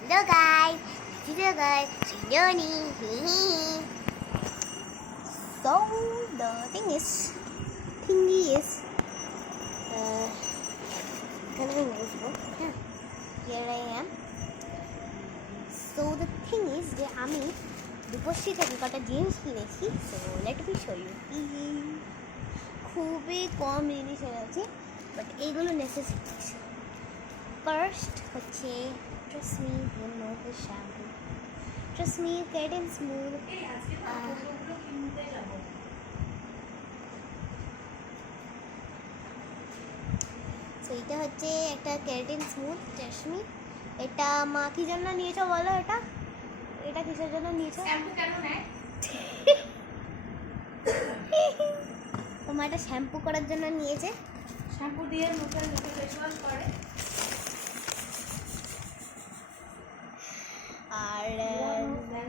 Hello guys, this is your girl Srinjoni. So the thing is, here I am. So the thing is যে আমি রূপশ্রী থেকে কটা jeans কিনেছি. So let me show you. খুবই কম জিনিস আছে, বাট এইগুলো নেসেসিটিস. ফার্স্ট হচ্ছে trust me, you know the shampoo. Trust me, Cat and Smooth. So এটা হচ্ছে একটা Cat and Smooth Trust me. এটা মা কি জন্য নিয়েছো বলো? এটা কিসের জন্য নিয়েছো? শ্যাম্পু কেন নেয়? তোমার এটা শ্যাম্পু করার জন্য নিয়েছে. শ্যাম্পু দিয়ে মুখে ফেস ওয়াশ করে. আর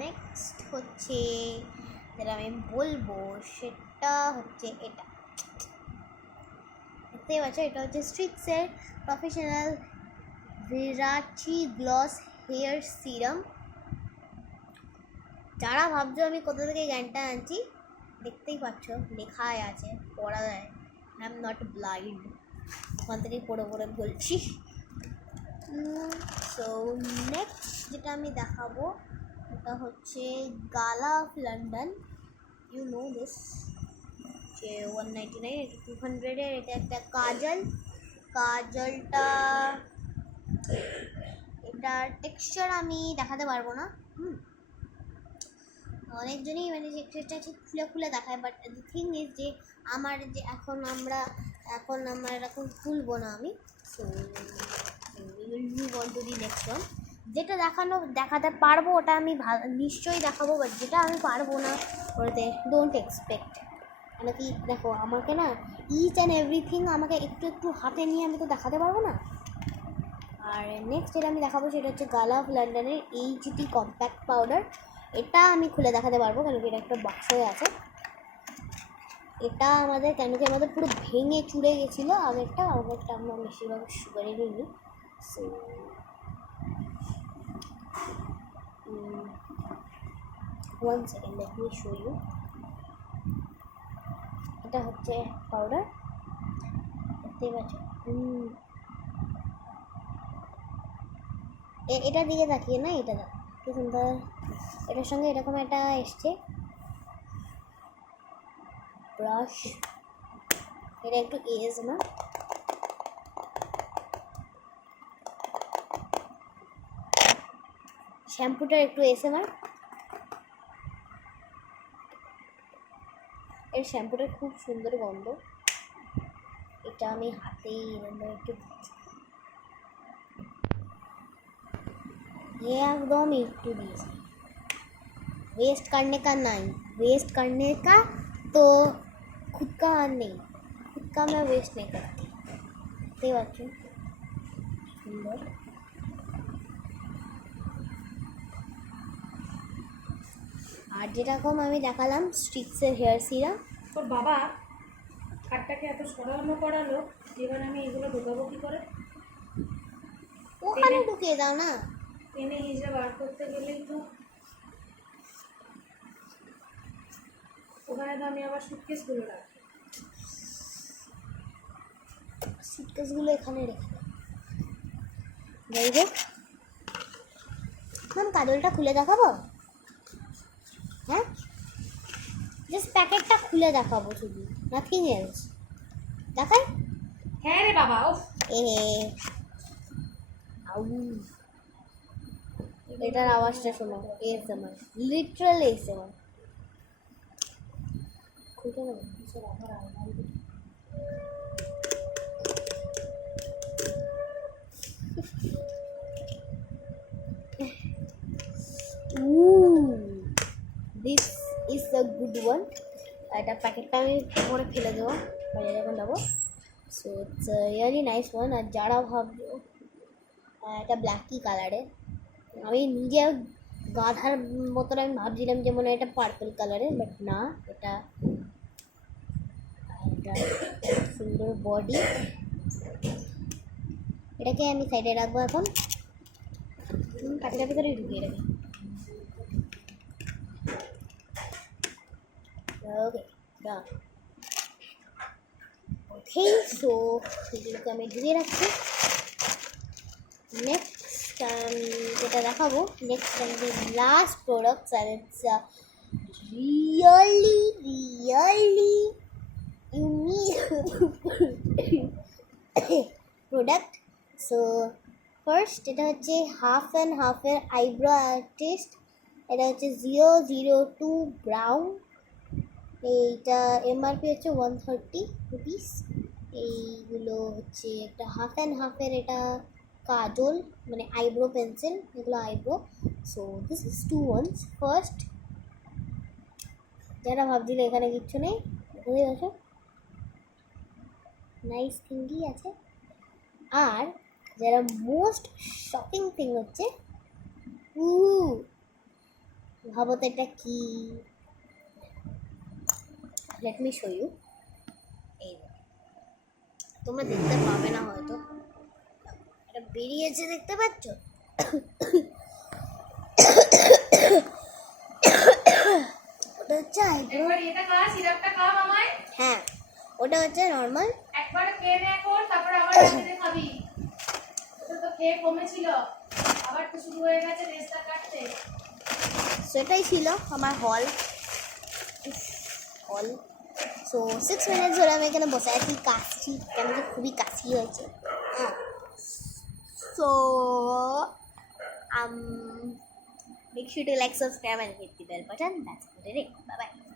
নেক্সট হচ্ছে যেটা আমি বলবো সেটা হচ্ছে এটা. দেখতেই পাচ্ছ, এটা হচ্ছে স্ট্রিক্সের প্রফেশনাল ভিরাচি গ্লস হেয়ার সিরাম. যারা ভাবছো আমি কোথা থেকে জ্ঞানটা আনছি, দেখতেই পাচ্ছ লেখাই আছে, পড়া যায়. আই এম নট ব্লাইন্ড, ওখান থেকে পড়ে পড়ে বলছি. সো নেক্সট যেটা আমি দেখাবো এটা হচ্ছে gala of London. You know this, যে 199, এটা 200-এর. এটা একটা কাজলটা এটার টেক্সচার আমি দেখাতে পারবো না. অনেকজনই মানে টেক্সচারটা ঠিক খুলে খুলে দেখায়, বাট দ্য থিং ইজ যে আমার যে এখন খুলবো না আমি. So move on to the next one. যেটা দেখাতে পারবো ওটা আমি নিশ্চয়ই দেখাবো, বাট যেটা আমি পারবো না ওটাতে ডোন্ট এক্সপেক্ট. কেন কি দেখো, আমাকে না ইচ অ্যান্ড এভরিথিং আমাকে একটু একটু হাতে নিয়ে আমি তো দেখাতে পারবো না. আর নেক্সট যেটা আমি দেখাবো সেটা হচ্ছে গালা অফ লন্ডনের HT কম্প্যাক্ট পাউডার. এটা আমি খুলে দেখাতে পারবো, কেন কি এটা একটা বাক্সে আছে. এটা আমাদের পুরো ভেঙে চুড়ে গেছিলো. আগেরটা আমরা বেশিরভাগ সুগারেরই নিই. So one second, let me show you. এটা হচ্ছে পাউডার, দেখতেই পাচ্ছ. এটার দিকে তাকিয়ে না, এটা দেখ কি সুন্দর. এটার সঙ্গে এরকম একটা এসছে ব্রাশ. এটা একটু এজ না, শ্যাম্পুটার একটু এসএমআর. এর শ্যাম্পুটার খুব সুন্দর গন্ধ. এটা আমি হাতেই একটু एकदम একটু দিয়েছি. वेस्ट करने का नहीं, वेस्ट करने का तो खुद का नहीं, खुद का मैं वेस्ट नहीं करती. দেখতেই পাচ্ছ সুন্দর. আর যেরকম আমি দেখালাম স্ট্রিক্সের হেয়ার সিরাম. তোর বাবা কাঠটাকে এত সরানো করালো, এবার আমি এগুলো ঢোকাবো কি করে? ওখানে ঢুকিয়ে দাও না. টেনে হিসেবে বার করতে গেলেই তো ওখানে তো আমি আবার সুটকেসগুলো রাখি. সুটকেসগুলো এখানে রেখে দাও. যাই হোক, ম্যাম কাজলটা খুলে দেখাবো. হ্যাঁ, জাস্ট প্যাকেটটা খুলে দেখাবো, শুধু নাথিং এলস. দেখাই? হ্যাঁ রে বাবা. ও এটার আওয়াজটা শোনো, এসএমআর, লিটারাল এসএমআর. খুঁজে নেব this is a good one. এটা প্যাকেটটা আমি পরে ফেলে দেবো বাইরে যখন যাবো. So it's really nice one. আর যারা ভাবছো এটা ব্ল্যাকি কালারে, আমি নিজে গাধার মতন আমি ভাবছিলাম যে মনে হয় এটা পার্পল কালারের, বাট না, এটা সুন্দর বডি. এটাকে আমি সাইডে রাখবো এখন. পাতিটার ভিতরে ঢুকিয়ে রাখি। ওকে ডান। ওকে সো এগুলোকে আমি ঢুকিয়ে রাখছি। নেক্সট যেটা দেখাবো, নেক্সট লাস্ট প্রোডাক্টস আর it's really really unique product. So first এটা হচ্ছে হাফ অ্যান্ড হাফের আইব্রো আর্টিস্ট। এটা হচ্ছে 002 ব্রাউন। এইটা এমআরপি হচ্ছে 130 রুপিস। এইগুলো হচ্ছে একটা হাফ অ্যান্ড হাফের, এটা কাজল মানে আইব্রো পেন্সিল, এগুলো eyebrow. So this is 2 ones। First যারা ভাবছিল এখানে কিচ্ছু নেই, বুঝতে পারছো নাইস থিঙ্গই আছে। আর যারা মোস্ট শকিং থিং হচ্ছে, ভাবো তো এটা কি। Let me show you. এই তোমরা দেখতে পাবে না হয়তো, এটা বেরিয়েছে দেখতে পাচ্ছ। ওটা হচ্ছে আইব্রো। একবার এটা খা, সিরাপটা খা মামাই। হ্যাঁ ওটা হচ্ছে নর্মাল। একবার খেয়ে নে এখন, তারপর আবার রাতে খাবি। ওটা তো খেয়ে কমেছিল, আবার তো শুরু হয়ে গেছে রেস্টটা কাটতে। সেটাই ছিল আমার হল। সো 6 মিনিট ধরে আমি এখানে বসে আছি, কাশছি, কেন যে খুবই কাশি হয়েছে। So make sure to like, subscribe and hit the bell button. That's about it. Bye bye.